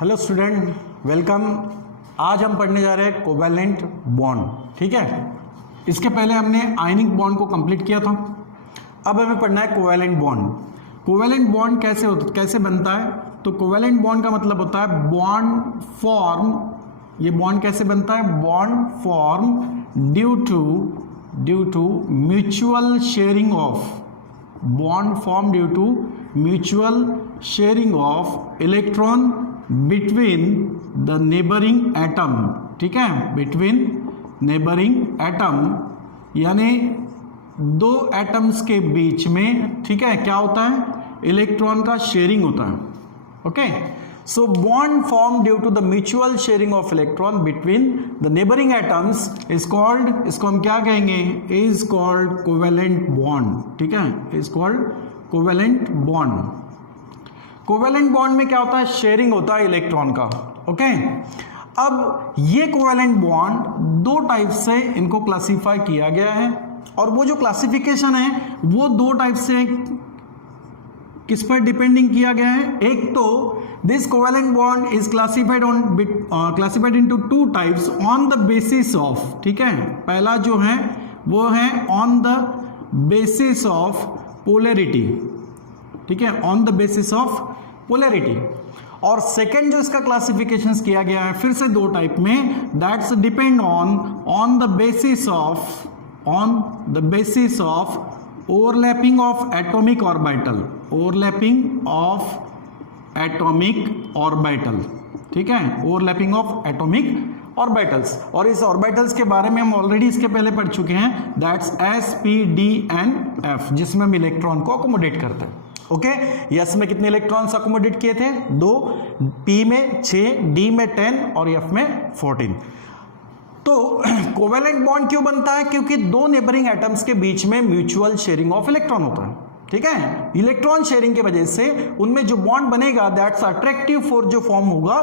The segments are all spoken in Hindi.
Hello student, welcome. आज हम पढ़ने जा रहे हैं कोवैलेंट बॉन्ड। ठीक है, इसके पहले हमने आयनिक बॉन्ड को कंप्लीट किया था। अब हमें पढ़ना है कोवैलेंट बॉन्ड। कोवैलेंट बॉन्ड कैसे बनता है? तो कोवैलेंट बॉन्ड का मतलब होता है बॉन्ड फॉर्म। ये बॉन्ड कैसे बनता है? Bond form due to mutual sharing of bond form due to mutual sharing of electron between the neighbouring atom. ठीक है, बिटवीन नेबरिंग एटम, यानी दो एटम्स के बीच में, ठीक है, क्या होता है? इलेक्ट्रॉन का शेयरिंग होता है। Okay, so bond form due to the mutual sharing of electron between the neighbouring atoms is called, इसको हम क्या कहेंगे? Is called covalent bond. ठीक है, is called covalent bond. Covalent bond में क्या होता है? शेयरिंग होता है इलेक्ट्रॉन का। ओके, अब ये कोवैलेंट बॉन्ड दो टाइप से इनको क्लासिफाई किया गया है, और वो जो क्लासिफिकेशन है वो दो टाइप से किस पर डिपेंडिंग किया गया है? एक तो this covalent bond is classified into two types on the basis of. ठीक है, पहला जो है वो है on the basis of polarity. ठीक है, on the basis of polarity. और सेकेंड जो इसका क्लासिफिकेशन किया गया है फिर से दो टाइप में, that's depend on the basis of overlapping of atomic orbital. Overlapping of atomic orbital. ठीक है, ओवरलैपिंग ऑफ एटॉमिक ऑर्बिटल्स। और इस ऑर्बिटल्स के बारे में हम ऑलरेडी इसके पहले पढ़ चुके हैं, that's S, P, D and F, जिसमें हम इलेक्ट्रॉन को अकोमोडेट करते हैं। ओके, एस में कितने इलेक्ट्रॉन्स अकोमोडेट किए थे? 2, पी में 6, डी में 10 और एफ में 14। तो कोवैलेंट बॉन्ड क्यों बनता है? क्योंकि दो नेबरिंग एटम्स के बीच में म्यूचुअल शेयरिंग ऑफ इलेक्ट्रॉन होता है। ठीक है, इलेक्ट्रॉन शेयरिंग की वजह से उनमें जो बॉन्ड बनेगा, दैट्स अट्रैक्टिव फोर्स जो फॉर्म होगा,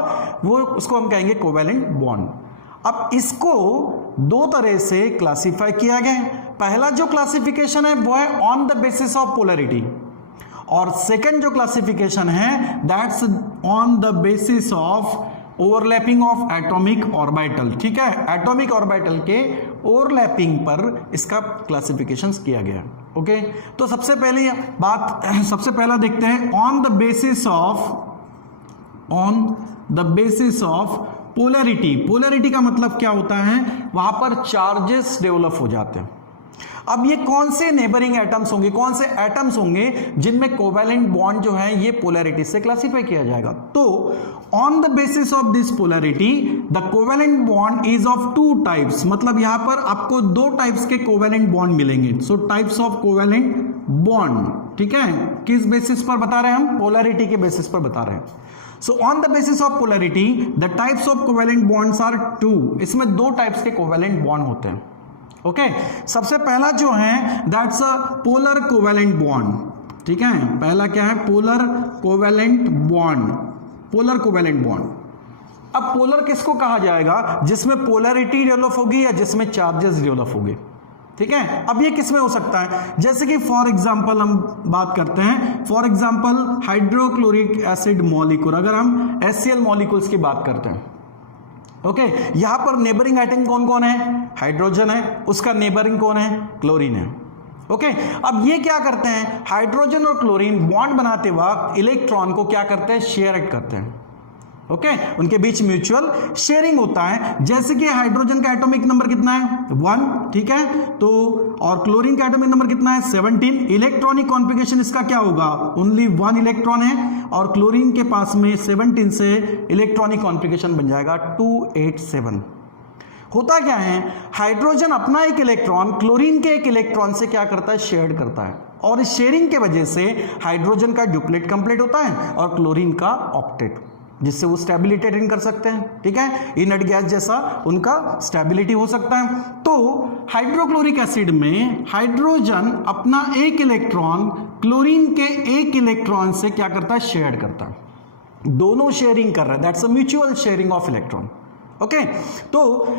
वो उसको हम कहेंगे कोवैलेंट बॉन्ड। अब इसको दो तरह से क्लासिफाई किया गया है। पहला जो क्लासिफिकेशन है वो है on the basis of polarity, और सेकंड जो क्लासिफिकेशन है that's on the basis of overlapping of atomic orbital. ठीक है, एटॉमिक ऑर्बिटल के ओवरलैपिंग पर इसका क्लासिफिकेशन किया गया। ओके, तो सबसे पहला देखते हैं on the basis of polarity. Polarity का मतलब क्या होता है? वहां पर चार्जेस डेवलप हो जाते हैं। अब ये कौन से नेबरिंग एटम्स होंगे, कौन से एटम्स होंगे जिनमें कोवैलेंट बॉन्ड जो है ये पोलैरिटी से क्लासिफाई किया जाएगा? तो on the basis of this polarity the covalent bond is of two types. मतलब यहां पर आपको दो टाइप्स के कोवैलेंट बॉन्ड मिलेंगे। सो टाइप्स ऑफ कोवैलेंट बॉन्ड। ठीक है, किस बेसिस पर बता रहे हैं हम? पोलैरिटी के बेसिस पर बता रहे हैं। So on the basis of polarity the types of covalent bonds are two. इसमें दो टाइप्स के कोवैलेंट बॉन्ड होते हैं। ओके, सबसे पहला जो है that's a polar covalent bond. ठीक है, पहला क्या है? Polar covalent bond. Polar covalent bond. अब पोलर किसको कहा जाएगा? जिसमें पोलैरिटी डेवलप होगी या जिसमें चार्जेस डेवलप होंगे। ठीक है, अब ये किसमें हो सकता है? जैसे कि फॉर एग्जांपल हम बात करते हैं, for example hydrochloric acid molecule. अगर हम HCl मॉलिक्यूल्स की बात करते हैं, ओके, यहां पर नेबरिंग एटम कौन कौन है? हाइड्रोजन है, उसका नेबरिंग कौन है? क्लोरीन है। ओके, अब ये क्या करते हैं? हाइड्रोजन और क्लोरीन बॉन्ड बनाते वक्त इलेक्ट्रॉन को क्या करते हैं? शेयर करते हैं। ओके, उनके बीच म्यूचुअल शेयरिंग होता है। जैसे कि हाइड्रोजन का एटॉमिक नंबर कितना है? 1। ठीक है, तो और क्लोरीन का एटॉमिक नंबर कितना है? 17। इलेक्ट्रॉनिक कॉन्फ़िगरेशन इसका क्या होगा? ओनली 1 इलेक्ट्रॉन है, और क्लोरीन के पास में 17 से इलेक्ट्रॉनिक कॉन्फ़िगरेशन बन जाएगा 287। होता क्या है? हाइड्रोजन अपना एक इलेक्ट्रॉन क्लोरीन के एक इलेक्ट्रॉन से क्या करता है? शेयर करता है, और इस शेयरिंग के वजह से हाइड्रोजन का डुप्लेट कंप्लीट होता है और क्लोरीन का ऑक्टेट, जिससे वो स्टेबिलिटी अटेन कर सकते हैं। ठीक है, इनर्ट गैस जैसा उनका स्टेबिलिटी हो सकता है। तो हाइड्रोक्लोरिक एसिड में हाइड्रोजन अपना एक इलेक्ट्रॉन क्लोरीन के एक इलेक्ट्रॉन से क्या करता है? शेयर करता है। दोनों शेयरिंग कर रहा है, that's a mutual sharing of electron. Okay, तो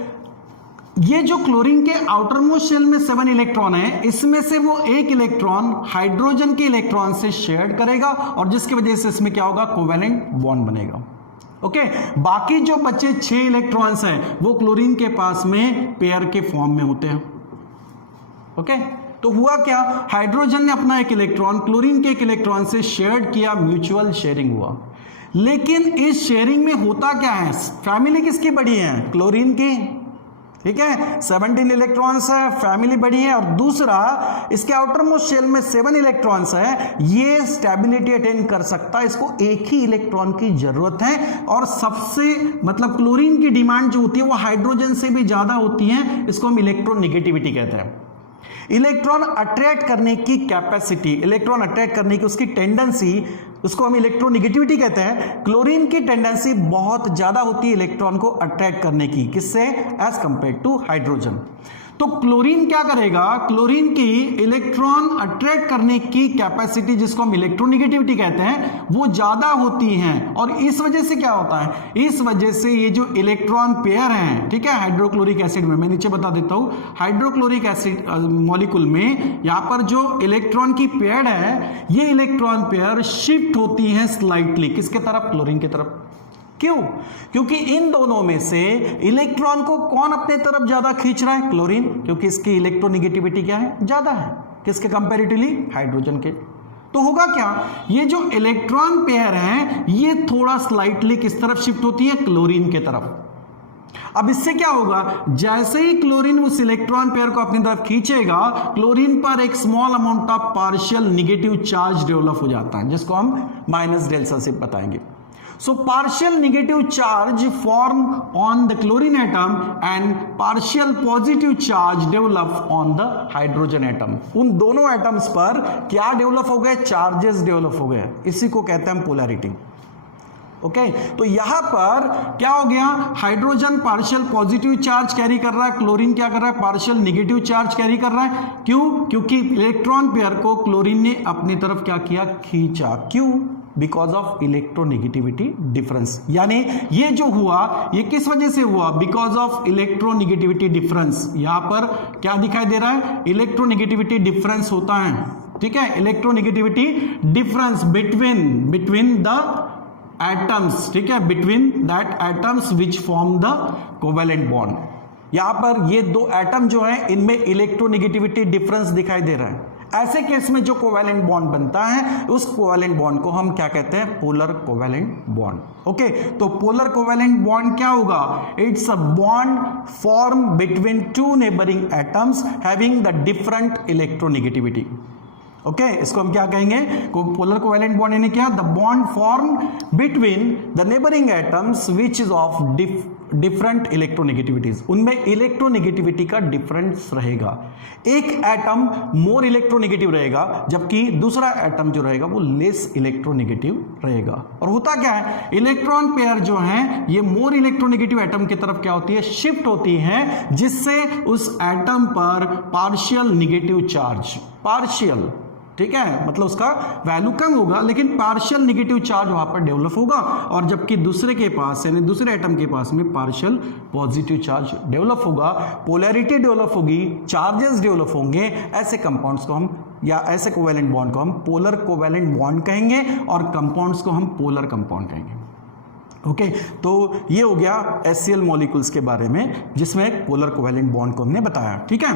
ये जो क्लोरीन के आउटर मोस्ट शेल में 7 इलेक्ट्रॉन है, इसमें से वो एक इलेक्ट्रॉन हाइड्रोजन के इलेक्ट्रॉन से शेयर करेगा और जिसकी वजह से इसमें क्या होगा, कोवेलेंट बॉन्ड बनेगा। ओके बाकी जो बचे 6 इलेक्ट्रॉन्स हैं वो क्लोरीन के पास में पेयर के फॉर्म में होते हैं। ओके तो हुआ क्या, हाइड्रोजन ने अपना एक इलेक्ट्रॉन क्लोरीन के एक इलेक्ट्रॉन से शेयर किया, म्यूचुअल शेयरिंग हुआ। लेकिन इस शेयरिंग में होता क्या है, फैमिली किसकी बड़ी है, क्लोरीन की, ठीक है 17 इलेक्ट्रॉन्स है, फैमिली बड़ी है। और दूसरा इसके आउटर मोस्ट शेल में 7 इलेक्ट्रॉन्स है, ये स्टेबिलिटी अटेन कर सकता है, इसको एक ही इलेक्ट्रॉन की जरूरत है। और सबसे मतलब क्लोरीन की डिमांड जो होती है वो हाइड्रोजन से भी ज्यादा होती है, इसको हम इलेक्ट्रोनेगेटिविटी कहते हैं। इलेक्ट्रॉन अट्रैक्ट करने की कैपेसिटी, इलेक्ट्रॉन अट्रैक्ट करने की उसकी टेंडेंसी, उसको हम इलेक्ट्रोनेगेटिविटी कहते हैं। क्लोरीन की टेंडेंसी बहुत ज्यादा होती है इलेक्ट्रॉन को अट्रैक्ट करने की, किससे, एज कंपेयर टू हाइड्रोजन। तो क्लोरीन क्या करेगा, क्लोरीन की इलेक्ट्रॉन अट्रैक्ट करने की कैपेसिटी जिसको हम इलेक्ट्रोनेगेटिविटी कहते हैं वो ज्यादा होती है। और इस वजह से क्या होता है, इस वजह से ये जो इलेक्ट्रॉन पेयर हैं, ठीक है हाइड्रोक्लोरिक एसिड में, मैं नीचे बता देता हूं, हाइड्रोक्लोरिक एसिड मॉलिक्यूल में यहां पर जो इलेक्ट्रॉन की पेयर है, ये इलेक्ट्रॉन पेयर शिफ्ट होती है स्लाइटली, किसके तरफ, क्लोरीन की तरफ। क्यों, क्योंकि इन दोनों में से इलेक्ट्रॉन को कौन अपने तरफ ज्यादा खींच रहा है, क्लोरीन, क्योंकि इसकी इलेक्ट्रोनेगेटिविटी क्या है, ज्यादा है, किसके कंपैरेटिवली, हाइड्रोजन के। तो होगा क्या, ये जो इलेक्ट्रॉन पेयर है ये थोड़ा स्लाइटली किस तरफ शिफ्ट होती है, क्लोरीन के तरफ। अब इससे क्या होगा, जैसे ही क्लोरीन उस इलेक्ट्रॉन पेयर को अपनी तरफ खींचेगा, क्लोरीन पर एक small amount of partial negative charge develop हो जाता है, जिसको हम माइनस डेल्टा से बताएंगे। So partial negative charge form on the chlorine atom and partial positive charge develop on the hydrogen atom. उन दोनों एटम्स पर क्या डेवलप हो गए, चार्जेस डेवलप हो गए, इसी को कहते हैं पोलैरिटी। ओके तो यहां पर क्या हो गया, hydrogen partial positive charge carry कर रहा है, क्लोरीन क्या कर रहा है, पार्शियल नेगेटिव चार्ज कैरी कर रहा है। क्यों, क्योंकि इलेक्ट्रॉन पेयर को क्लोरीन ने अपनी तरफ क्या किया, खींचा। क्यों, बिकॉज ऑफ इलेक्ट्रोनेगेटिविटी डिफरेंस। यानी ये जो हुआ ये किस वजह से हुआ, बिकॉज ऑफ इलेक्ट्रोनेगेटिविटी डिफरेंस। यहां पर क्या दिखाई दे रहा है, इलेक्ट्रोनेगेटिविटी डिफरेंस होता है, ठीक है, electronegativity difference between the atoms, ठीक है, between that atoms which form the covalent bond. यहां पर ये दो एटम जो है इनमें इलेक्ट्रोनेगेटिविटी डिफरेंस दिखाई दे रहा है। ऐसे केस में जो कोवेलेंट बॉन्ड बनता है उस कोवेलेंट बॉन्ड को हम क्या कहते हैं, पोलर कोवेलेंट बॉन्ड। ओके तो पोलर कोवेलेंट बॉन्ड क्या होगा, it's a bond form between two neighbouring atoms having the different electronegativity. Okay इसको हम क्या कहेंगे, पोलर कोवेलेंट बॉन्ड यानी क्या, the bond form between the neighbouring atoms which is of different electronegativities, उनमें इलेक्ट्रोनेगेटिविटी का डिफरेंस रहेगा। एक एटम मोर इलेक्ट्रोनेगेटिव रहेगा जबकि दूसरा एटम जो रहेगा वो लेस इलेक्ट्रोनेगेटिव रहेगा। और होता क्या है, इलेक्ट्रॉन पेयर जो है ये मोर इलेक्ट्रोनेगेटिव एटम की तरफ क्या होती है, शिफ्ट होती है, जिससे उस एटम पर पार्शियल नेगेटिव चार्ज, पार्शियल, ठीक है, मतलब उसका वैल्यू कम होगा लेकिन पार्शियल नेगेटिव चार्ज वहां पर डेवलप होगा। और जबकि दूसरे के पास यानी दूसरे एटम के पास में पार्शियल पॉजिटिव चार्ज डेवलप होगा, पोलैरिटी डेवलप होगी, चार्जेस डेवलप होंगे। ऐसे कंपाउंड्स को हम या ऐसे कोवेलेंट बॉन्ड को हम पोलर कोवेलेंट बॉन्ड कहेंगे और कंपाउंड्स को हम पोलर कंपाउंड कहेंगे। ओके तो ये हो गया HCl मॉलिक्यूल्स के बारे में जिसमें पोलर कोवेलेंट बॉन्ड को हमने बताया, ठीक है।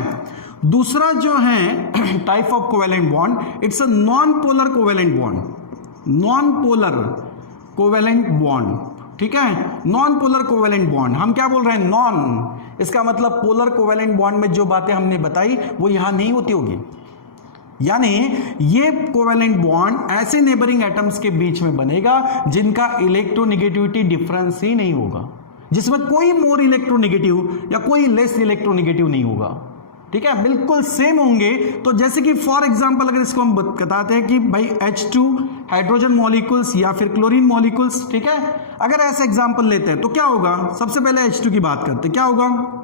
दूसरा जो है type of covalent bond, it's a non polar covalent bond, non polar covalent bond, ठीक है, नॉन पोलर कोवेलेंट बॉन्ड। हम क्या बोल रहे हैं, नॉन, इसका मतलब पोलर कोवेलेंट बॉन्ड में जो बातें हमने बताई वो यहां नहीं होती होगी। यानी ये कोवेलेंट बॉन्ड ऐसे नेबरिंग एटम्स के बीच में बनेगा जिनका इलेक्ट्रोनेगेटिविटी डिफरेंस ही नहीं होगा, जिसमें कोई मोर इलेक्ट्रोनेगेटिव या कोई लेस इलेक्ट्रोनेगेटिव नहीं होगा, ठीक है, बिल्कुल सेम होंगे। तो जैसे कि फॉर एग्जांपल अगर इसको हम बताते हैं कि भाई H2 हाइड्रोजन मॉलिक्यूल्स या फिर क्लोरीन मॉलिक्यूल्स, ठीक है, अगर ऐसा एग्जांपल लेते हैं तो क्या होगा, सबसे पहले H2 की बात करते हैं, क्या होगा,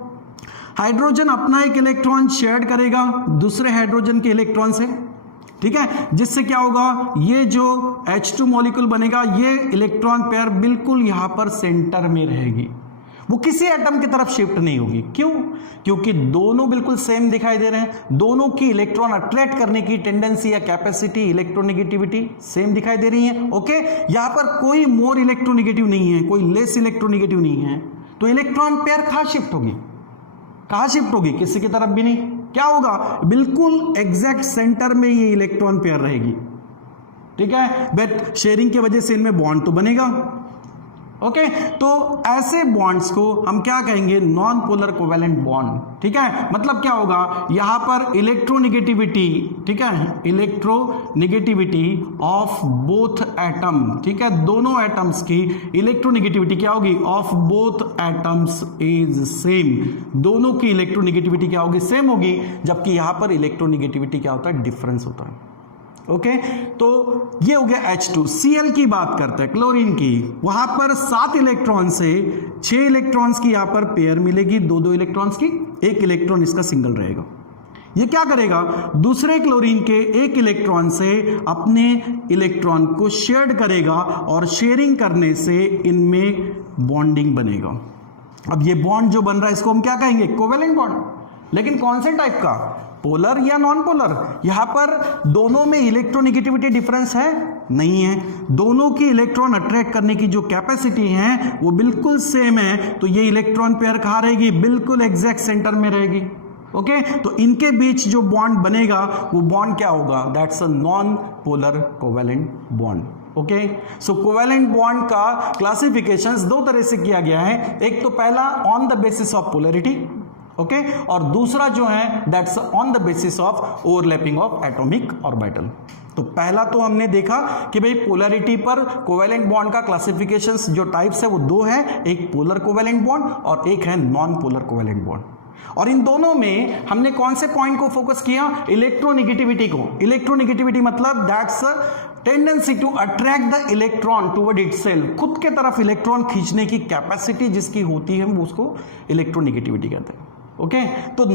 हाइड्रोजन अपना एक इलेक्ट्रॉन शेयर करेगा दूसरे हाइड्रोजन के इलेक्ट्रॉन से, ठीक है, जिससे क्या होगा, ये जो H2 मॉलिक्यूल बनेगा ये इलेक्ट्रॉन पेयर बिल्कुल यहां पर सेंटर में रहेगी। वो किसी एटम की तरफ शिफ्ट नहीं होगी। क्यों? क्योंकि दोनों बिल्कुल सेम दिखाई दे रहे हैं, दोनों की इलेक्ट्रॉन अट्रैक्ट करने की टेंडेंसी या कैपेसिटी, इलेक्ट्रोनेगेटिविटी सेम दिखाई दे रही है। ओके, यहां पर कोई मोर इलेक्ट्रोनेगेटिव नहीं है, कोई लेस इलेक्ट्रोनेगेटिव नहीं है, तो इलेक्ट्रॉन पेयर कहां शिफ्ट होगी? कहां शिफ्ट होगी? किसी की तरफ भी नहीं। क्या होगा? बिल्कुल एग्जैक्ट सेंटर में ये इलेक्ट्रॉन पेयर रहेगी। ठीक है, बट शेयरिंग की वजह से इनमें बॉन्ड तो बनेगा। ओके, तो ऐसे बॉन्ड्स को हम क्या कहेंगे? Non polar covalent bond. ठीक है, मतलब क्या होगा? यहां पर इलेक्ट्रोनेगेटिविटी, ठीक है, इलेक्ट्रोनेगेटिविटी ऑफ बोथ एटम, ठीक है, दोनों एटम्स की इलेक्ट्रोनेगेटिविटी क्या होगी? Of both atoms is same. दोनों की इलेक्ट्रोनेगेटिविटी क्या होगी? सेम होगी, जबकि यहां पर इलेक्ट्रोनेगेटिविटी क्या होता है? डिफरेंस होता है। ओके, तो ये हो गया H2। Cl की बात करते हैं, क्लोरीन की। वहां पर 7 इलेक्ट्रॉन से 6 इलेक्ट्रॉन्स की यहां पर पेयर मिलेगी, 2-2 इलेक्ट्रॉन्स की, 1 इलेक्ट्रॉन इसका सिंगल रहेगा। ये क्या करेगा? दूसरे क्लोरीन के 1 इलेक्ट्रॉन से अपने इलेक्ट्रॉन को शेयर करेगा और शेयरिंग करने से इनमें बॉन्डिंग बनेगा। अब ये बॉन्ड जो बन रहा है इसको हम क्या कहेंगे? Covalent bond. लेकिन कौन से टाइप का? पोलर या नॉन पोलर? यहां पर दोनों में इलेक्ट्रोनेगेटिविटी डिफरेंस है? नहीं है। दोनों की इलेक्ट्रॉन अट्रैक्ट करने की जो कैपेसिटी है वो बिल्कुल सेम है, तो ये इलेक्ट्रॉन पेयर कहां रहेगी? बिल्कुल एग्जैक्ट सेंटर में रहेगी। ओके, तो इनके बीच जो बॉन्ड बनेगा वो बॉन्ड क्या होगा? That's a non polar covalent bond. Okay, so covalent bond का क्लासिफिकेशंस 2 तरह से किया गया है। एक तो पहला on the basis of polarity, okay, और दूसरा जो है that's on the basis of overlapping of atomic orbital. तो पहला तो हमने देखा कि भाई पोलैरिटी पर कोवेलेंट बॉन्ड का क्लासिफिकेशंस जो टाइप्स है वो 2 है, एक पोलर कोवेलेंट बॉन्ड और एक है नॉन पोलर कोवेलेंट बॉन्ड। और इन दोनों में हमने कौन से पॉइंट को फोकस किया? इलेक्ट्रोनेगेटिविटी को। इलेक्ट्रोनेगेटिविटी मतलब that's tendency to attract the electron toward itself, खुद के तरफ इलेक्ट्रॉन खींचने की कैपेसिटी जिसकी होती है वो उसको इलेक्ट्रोनेगेटिविटी कहते हैं। ओके, तो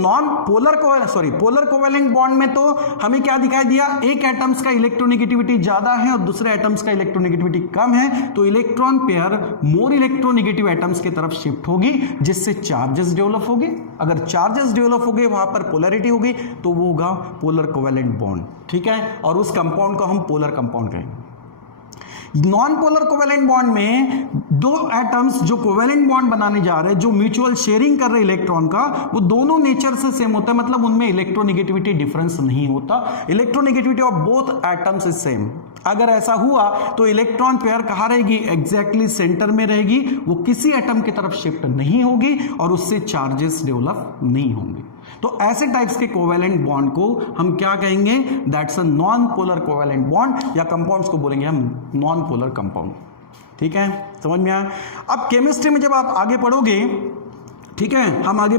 पोलर कोवेलेंट बॉन्ड में तो हमें क्या दिखाई दिया? एक एटम्स का इलेक्ट्रोनेगेटिविटी ज्यादा है और दूसरे एटम्स का इलेक्ट्रोनेगेटिविटी कम है, तो electron pair more electronegative atoms की तरफ शिफ्ट होगी, जिससे चार्जेस डेवलप होंगे। अगर चार्जेस डेवलप हो गए, वहां पर पोलैरिटी होगी, तो वो होगा पोलर कोवेलेंट बॉन्ड। ठीक है, और उस कंपाउंड को हम पोलर कंपाउंड कहेंगे। नॉन पोलर कोवेलेंट बॉन्ड में 2 एटम्स जो कोवेलेंट बॉन्ड बनाने जा रहे हैं, जो म्यूचुअल शेयरिंग कर रहे हैं इलेक्ट्रॉन का, वो दोनों नेचर से सेम होता है, मतलब उनमें इलेक्ट्रोनेगेटिविटी डिफरेंस नहीं होता। Electronegativity of both atoms is same. अगर ऐसा हुआ तो इलेक्ट्रॉन पेयर कहां रहेगी? एग्जैक्टली सेंटर में रहेगी, वो किसी एटम की तरफ शिफ्ट नहीं होगी और उससे चार्जेस डेवलप नहीं होंगे। तो ऐसे टाइप्स के कोवेलेंट बॉन्ड को हम क्या कहेंगे? That's a non polar covalent bond, या कंपाउंड्स को बोलेंगे हम नॉन पोलर कंपाउंड। ठीक है, समझ में आया? अब केमिस्ट्री में जब आप आगे पढ़ोगे, ठीक है, हम आगे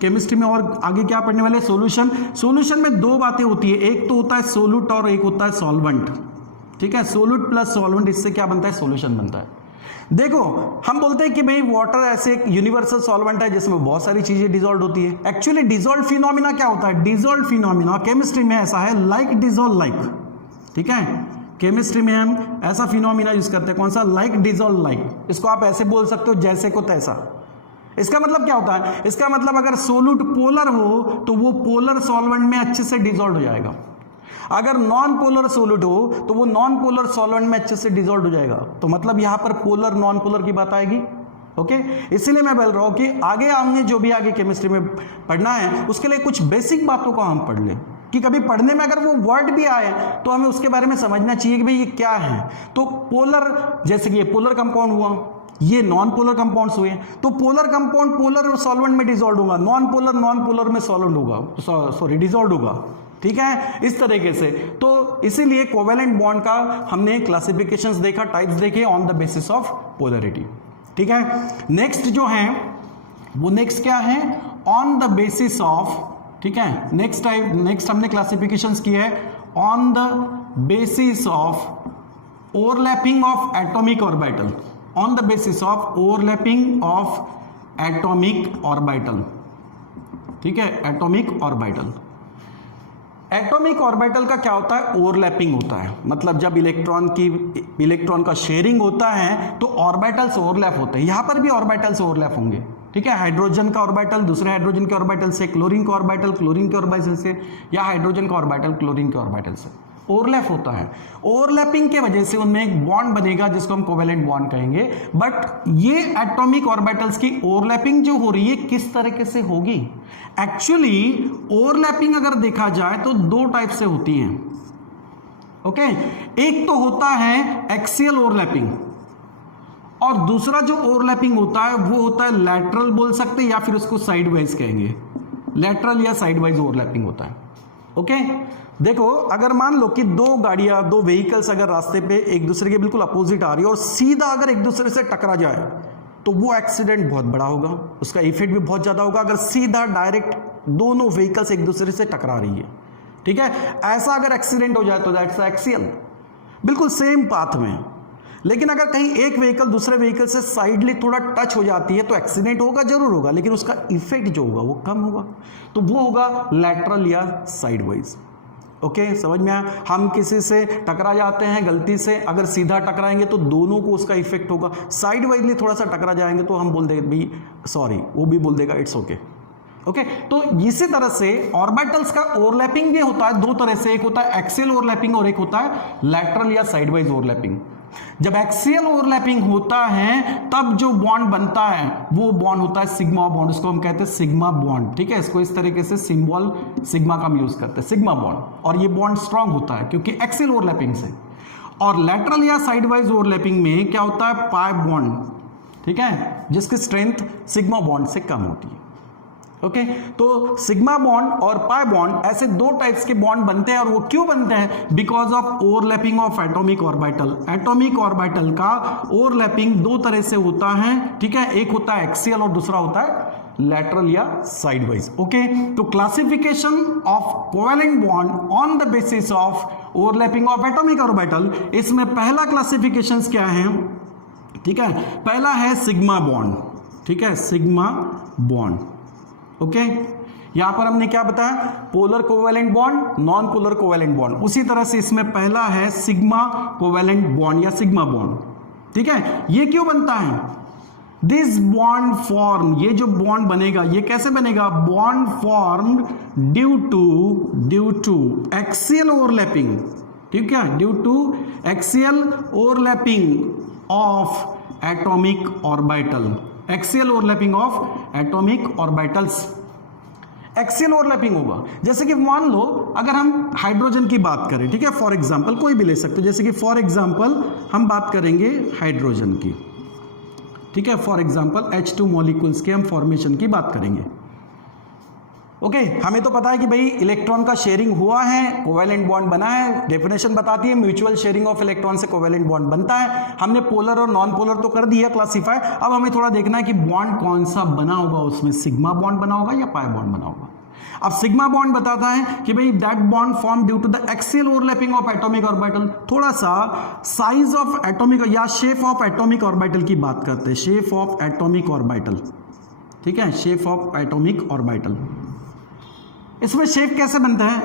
केमिस्ट्री में और आगे क्या पढ़ने वाले? सॉल्यूशन। सॉल्यूशन में 2 बातें होती है, एक तो होता है सोल्यूट और एक होता है सॉल्वेंट। ठीक है, सोल्यूट प्लस सॉल्वेंट, इससे क्या बनता है? सॉल्यूशन बनता है। देखो, हम बोलते हैं कि भाई वाटर ऐसे एक यूनिवर्सल सॉल्वेंट है जिसमें बहुत सारी चीजें डिसॉल्व होती है। एक्चुअली डिसॉल्व फिनोमिना क्या होता है? डिसॉल्व फिनोमिना केमिस्ट्री में ऐसा है, लाइक डिसॉल्व लाइक। ठीक है, केमिस्ट्री में हम ऐसा फिनोमिना यूज करते हैं, कौन सा? Like dissolve like. इसको आप ऐसे बोल सकते हो, जैसे को तैसा। इसका मतलब क्या होता है? इसका मतलब अगर सोल्यूट पोलर हो तो वो पोलर सॉल्वेंट में अच्छे से डिसॉल्व हो जाएगा। अगर नॉन पोलर सोल्यूट हो तो वो नॉन पोलर सॉल्वेंट में अच्छे से डिसॉल्व हो जाएगा। तो मतलब यहां पर पोलर नॉन पोलर की बात आएगी। ओके, इसीलिए मैं बोल रहा हूं कि आगे हमने जो भी आगे केमिस्ट्री में पढ़ना है उसके लिए कुछ बेसिक बातों को हम पढ़ लें, कि कभी पढ़ने में अगर वो वर्ड भी आए तो हमें उसके बारे में समझना चाहिए कि भाई ये क्या है। तो पोलर, जैसे कि ये पोलर कंपाउंड हुआ, ये नॉन पोलर कंपाउंड्स हुए, तो पोलर कंपाउंड पोलर सॉल्वेंट में डिसॉल्व होगा, नॉन पोलर में सॉल्वेंट होगा, सॉरी डिसॉल्व होगा। ठीक है, इस तरीके से। तो इसीलिए कोवेलेंट बॉन्ड का हमने क्लासिफिकेशंस देखा, टाइप्स देखे on the basis of polarity. ठीक है, नेक्स्ट जो है वो नेक्स्ट क्या है? ऑन द बेसिस ऑफ, ठीक है, नेक्स्ट हमने क्लासिफिकेशंस किया है on the basis of overlapping of atomic orbital, on the basis of overlapping of atomic orbital. ठीक है, एटॉमिक ऑर्बिटल। एटॉमिक ऑर्बिटल का क्या होता है, ओवरलैपिंग होता है, मतलब जब इलेक्ट्रॉन का शेयरिंग होता है तो ऑर्बिटल्स ओवरलैप होते हैं। यहां पर भी ऑर्बिटल्स ओवरलैप होंगे, ठीक है। हाइड्रोजन का ऑर्बिटल दूसरे हाइड्रोजन के ऑर्बिटल से, क्लोरीन का ऑर्बिटल क्लोरीन के ऑर्बिटल से, या हाइड्रोजन का ऑर्बिटल क्लोरीन के ऑर्बिटल से ओवरलैप होता है। ओवरलैपिंग के वजह से उनमें एक बॉन्ड बनेगा जिसको हम कोवेलेंट बॉन्ड कहेंगे। बट ये एटॉमिक ऑर्बिटल्स की ओवरलैपिंग जो हो रही है किस तरीके से होगी? एक्चुअली ओवरलैपिंग अगर देखा जाए तो दो टाइप से होती है, ओके। एक तो होता है एक्सियल ओवरलैपिंग, और दूसरा जो ओवरलैपिंग होता है वो होता है लैटरल बोल सकते हैं, या फिर उसको साइडवाइज कहेंगे, लैटरल या साइडवाइज ओवरलैपिंग होता है, ओके। देखो, अगर मान लो कि दो गाड़ियां, दो व्हीकल्स अगर रास्ते पे एक दूसरे के बिल्कुल अपोजिट आ रही है और सीधा अगर एक दूसरे से टकरा जाए तो वो एक्सीडेंट बहुत बड़ा होगा, उसका इफेक्ट भी बहुत ज्यादा होगा अगर सीधा डायरेक्ट दोनों व्हीकल्स एक दूसरे से टकरा रही है, ठीक है। ऐसा अगर एक्सीडेंट हो जाए तो दैट्स एक्सियल, बिल्कुल सेम पाथ में। लेकिन अगर कहीं एक व्हीकल दूसरे व्हीकल से साइडली थोड़ा टच हो जाती है तो एक्सीडेंट होगा, जरूर होगा, लेकिन उसका इफेक्ट जो होगा वो कम होगा, तो वो होगा लैटरल या साइडवाइज, ओके। समझ में आया? हम किसी से टकरा जाते हैं गलती से, अगर सीधा टकराएंगे तो दोनों को उसका इफेक्ट होगा, साइडवाइजली थोड़ा सा टकरा जाएंगे तो हम बोल देंगे भाई सॉरी, वो भी बोल देगा इट्स ओके, ओके। तो इसी तरह से ऑर्बिटल्स का ओवरलैपिंग भी होता है दो तरह से, एक होता है एक्सियल ओवरलैपिंग और एक होता है लैटरल या साइडवाइज ओवरलैपिंग। जब एक्सियल ओवरलैपिंग होता है तब जो बॉन्ड बनता है वो बॉन्ड होता है सिग्मा बॉन्ड, उसको हम कहते हैं सिग्मा बॉन्ड, ठीक है। इसको इस तरीके से सिंबल सिग्मा का हम यूज करते हैं, सिग्मा बॉन्ड, और ये बॉन्ड स्ट्रांग होता है क्योंकि एक्सियल ओवरलैपिंग से। और लैटरल या साइडवाइज ओवरलैपिंग में क्या होता है, पाई बॉन्ड, ठीक है, जिसकी स्ट्रेंथ सिग्मा बॉन्ड से कम होती है, ओके। तो सिग्मा बॉन्ड और पाई बॉन्ड ऐसे दो टाइप्स के बॉन्ड बनते हैं, और वो क्यों बनते हैं? Because of overlapping of atomic orbital. Atomic orbital का ओवरलैपिंग दो तरह से होता है, ठीक है। एक होता है एक्सियल और दूसरा होता है लैटरल या साइडवाइज, ओके। तो classification of covalent bond on the basis of overlapping of atomic orbital, इसमें पहला क्लासिफिकेशन क्या है, ठीक है। पहला है सिग्मा बॉन्ड, ठीक है, सिग्मा बॉन्ड, ओके। यहां पर हमने क्या बताया, polar covalent bond, non polar covalent bond. उसी तरह से इसमें पहला है सिग्मा कोवेलेंट बॉन्ड या सिग्मा बॉन्ड, ठीक है। ये क्यों बनता है? दिस बॉन्ड फॉर्म, ये जो बॉन्ड बनेगा ये कैसे बनेगा? Bond form due to axial overlapping, ठीक है, due to axial overlapping of atomic orbital, axial overlapping of atomic orbitals. Axial overlapping होगा, जैसे कि मान लो अगर हम हाइड्रोजन की बात करें, ठीक है, फॉर एग्जांपल कोई भी ले सकते हो, जैसे कि फॉर एग्जांपल हम बात करेंगे हाइड्रोजन की, ठीक है, फॉर एग्जांपल H2 मॉलिक्यूल्स के हम फॉर्मेशन की बात करेंगे, ओके। हमें तो पता है कि भाई इलेक्ट्रॉन का शेयरिंग हुआ है, कोवेलेंट बॉन्ड बना है, डेफिनेशन बताती है म्यूचुअल शेयरिंग ऑफ इलेक्ट्रॉन से कोवेलेंट बॉन्ड बनता है। हमने पोलर और नॉन पोलर तो कर दिया क्लासिफाई, अब हमें थोड़ा देखना है कि बॉन्ड कौन सा बना होगा, उसमें सिग्मा बॉन्ड बना होगा या पाई बॉन्ड बना होगा। अब सिग्मा बॉन्ड बताता है कि भाई that bond form due to the axial overlapping of atomic orbital. थोड़ा सा साइज ऑफ एटॉमिक या शेप ऑफ एटॉमिक ऑर्बिटल की बात करते हैं, शेप ऑफ एटॉमिक ऑर्बिटल, ठीक है, शेप ऑफ एटॉमिक ऑर्बिटल। इसमें शेप कैसे बनता है?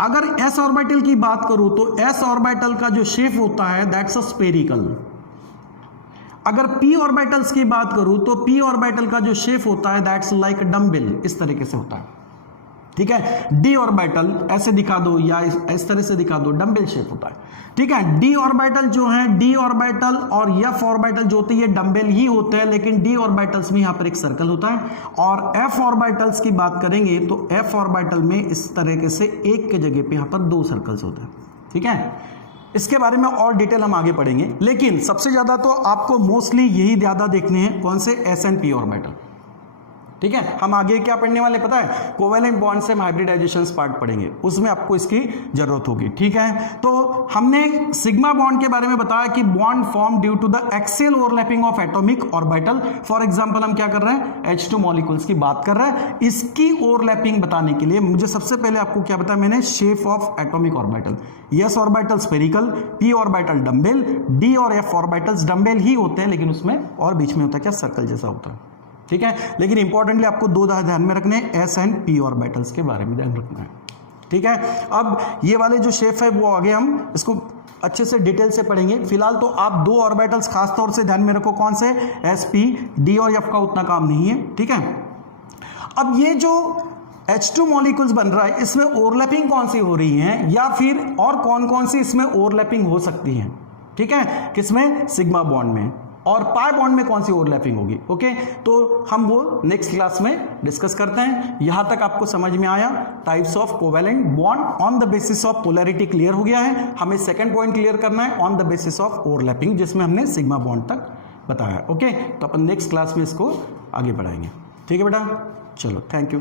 अगर एस ऑर्बिटल की बात करूं तो एस ऑर्बिटल का जो शेप होता है दैट्स अ स्फेरिकल। अगर पी ऑर्बिटल्स की बात करूं तो पी ऑर्बिटल का जो शेप होता है दैट्स लाइक डम्बेल, इस तरीके से होता है, ठीक है। डी ऑर्बिटल ऐसे दिखा दो या इस तरह से दिखा दो, डम्बेल शेप होता है, ठीक है। डी ऑर्बिटल जो है, डी ऑर्बिटल और एफ ऑर्बिटल जो होती है ये डम्बेल ही होते हैं, लेकिन डी ऑर्बिटल्स में यहां पर एक सर्कल होता है। और एफ ऑर्बिटल्स की बात करेंगे तो एफ ऑर्बिटल में इस तरीके से एक के जगह पे यहां पर दो सर्कल्स होते हैं, ठीक है। इसके बारे में और डिटेल हम आगे पढ़ेंगे, लेकिन सबसे ज्यादा तो आपको मोस्टली यही ज्यादा देखने हैं, कौन से, एस एंड पी ऑर्बिटल, ठीक है। हम आगे क्या पढ़ने वाले पता है? कोवेलेंट बॉन्ड से हम हाइब्रिडाइजेशन पार्ट पढ़ेंगे, उसमें आपको इसकी जरूरत होगी, ठीक है। तो हमने सिग्मा बॉन्ड के बारे में बताया कि bond form due to the axial overlapping of atomic orbital. For example हम क्या कर रहे हैं, H2 मॉलिक्यूल्स की बात कर रहे हैं। इसकी ओवरलैपिंग बताने के लिए मुझे सबसे पहले आपको क्या बताया मैंने, shape of atomic orbital. S orbital spherical, P orbital dumbbell, D और एफ ऑर्बिटल्स डम्बेल ही होते हैं, लेकिन उसमें और बीच में होता है क्या, सर्कल जैसा होता है, ठीक है। लेकिन इंपॉर्टेंटली आपको दो ध्यान में रखने, एस एंड पी ऑर्बिटल्स के बारे में ध्यान रखना है, ठीक है। अब ये वाले जो शेप है वो आगे हम इसको अच्छे से डिटेल से पढ़ेंगे। फिलहाल तो आप दो ऑर्बिटल्स खास तौर से ध्यान में रखो, कौन से, sp, d और f का उतना काम नहीं है, ठीक है। अब ये जो H2 मॉलिक्यूल्स बन रहा है इसमें ओवरलैपिंग कौन सी हो रही है, या फिर और कौन कौन सी इसमें ओवरलैपिंग हो सकती है, ठीक है, किसमें, सिग्मा बॉन्ड में, और पाई बॉन्ड में कौन सी ओवरलैपिंग होगी। ओके, तो हम वो नेक्स्ट क्लास में डिस्कस करते हैं। यहां तक आपको समझ में आया, types of covalent bond on the basis of polarity clear हो गया है। हमें सेकंड पॉइंट क्लियर करना है on the basis of overlapping, जिसमें हमने सिग्मा बॉन्ड तक बताया। ओके, तो अपन नेक्स्ट क्लास में इसको आगे बढ़ाएंगे। ठीक है बेटा, चलो, थैंक यू।